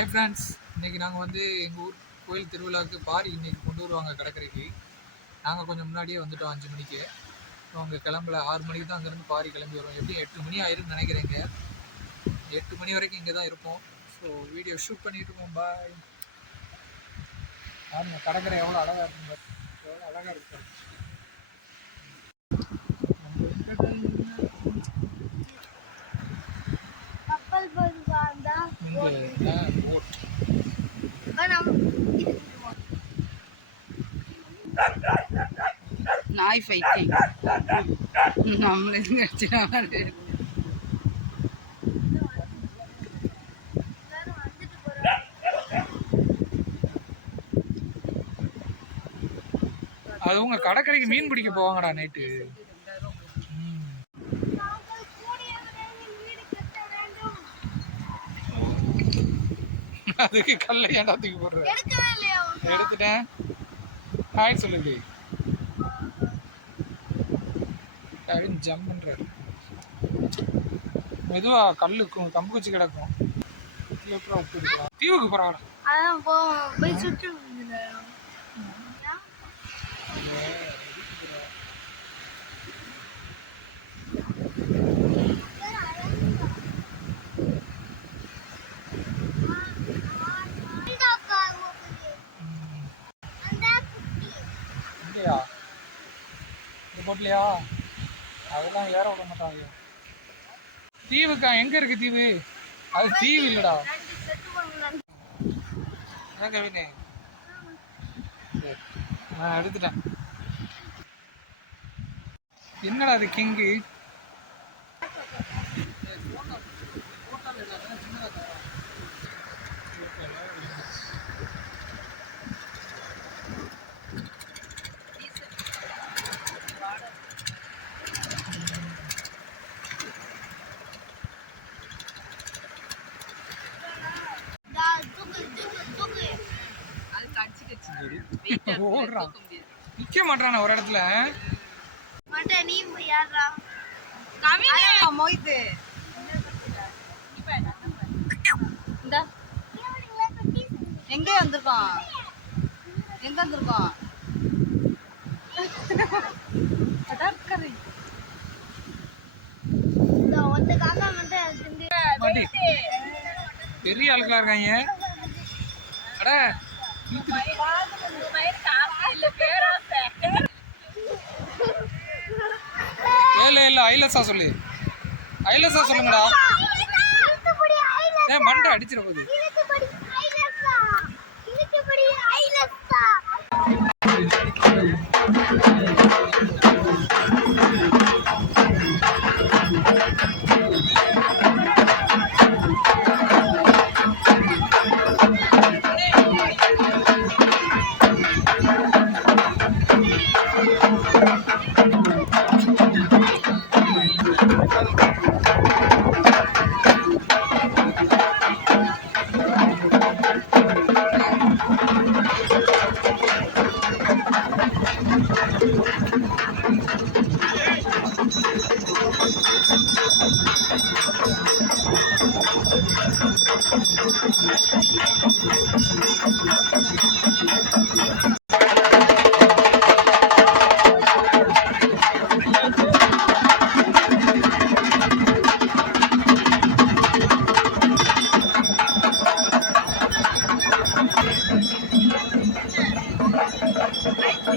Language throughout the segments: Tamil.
ஹாய் ஃப்ரெண்ட்ஸ் இன்றைக்கி நாங்கள் வந்து எங்கள் ஊர் கோயில் திருவிழாவுக்கு பாரி இன்றைக்கி கொண்டு வருவாங்க கடற்கரைக்கு. நாங்கள் கொஞ்சம் முன்னாடியே வந்துட்டோம் அஞ்சு மணிக்கு. அவங்க கிளம்பல. ஆறு மணிக்கு தான் அங்கேருந்து பாரி கிளம்பி வரும் எப்படி எட்டு மணி ஆயிரும்னு நினைக்கிறேங்க. எட்டு மணி வரைக்கும் இங்கே தான் இருப்போம். ஸோ வீடியோ ஷூட் பண்ணிட்டு இருக்கோம். பாய் பாருங்க கடற்கரை எவ்வளோ அழகாக இருக்கும் எவ்வளோ அழகாக இருக்கும் பாரு. கப்பல் போடுவாங்க இங்கே போட் நாய் ஃபைட்டிங் நம்மளே கடிச்சினா அது உங்க கடற்கரைக்கு மீன் பிடிக்க போவாங்கடா நைட்டு அதுக்கு கல்லை ஏன்டா தூக்கி போடுற? எடுத்துட்டேன். ஹாய் சொல்லுடி அப்படின்னு ஜம்ப் பண்றாரு. மெதுவா கல்லு கு- கம்பு குச்சி கிடக்கும். தீவுக்கு போறாங்கடா. அதான் அதெல்லாம் ஏற விட மாட்டாங்க. தீவுக்கா எங்க இருக்கு தீவு? அது தீவு இல்லடா. என்ன கவினே நான் எடுத்துட்டேன். என்னடா அது கிங்கு? ஓடுறான் நிக்க மாட்டான ஒரு இடத்துல. மட்டை, நீ போய் யார்றா? மொய்து இந்த. எங்கே வந்திருக்கோம் எங்க வந்திருக்கோம் கடற்கரை. பெரிய ஆளுங்களா இருக்காங்க. அட இல்ல இல்ல ஐலஸா சொல்லு. ஐலஸா சொல்லுங்கடா. ஏன் மண்டை அடிச்சிட போகுது.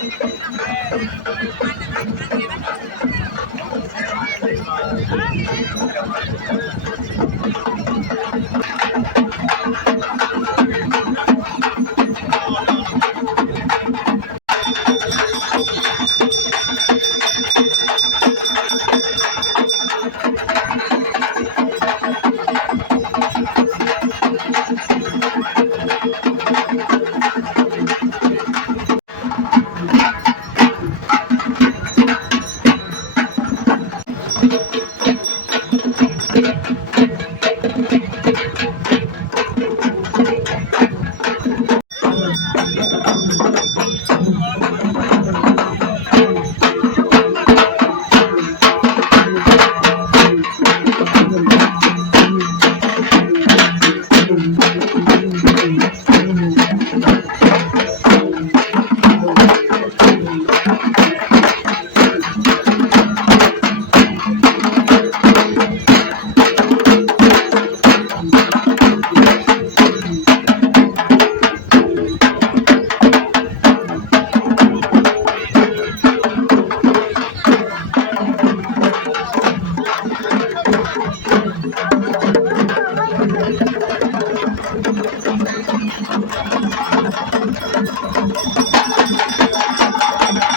Thank you.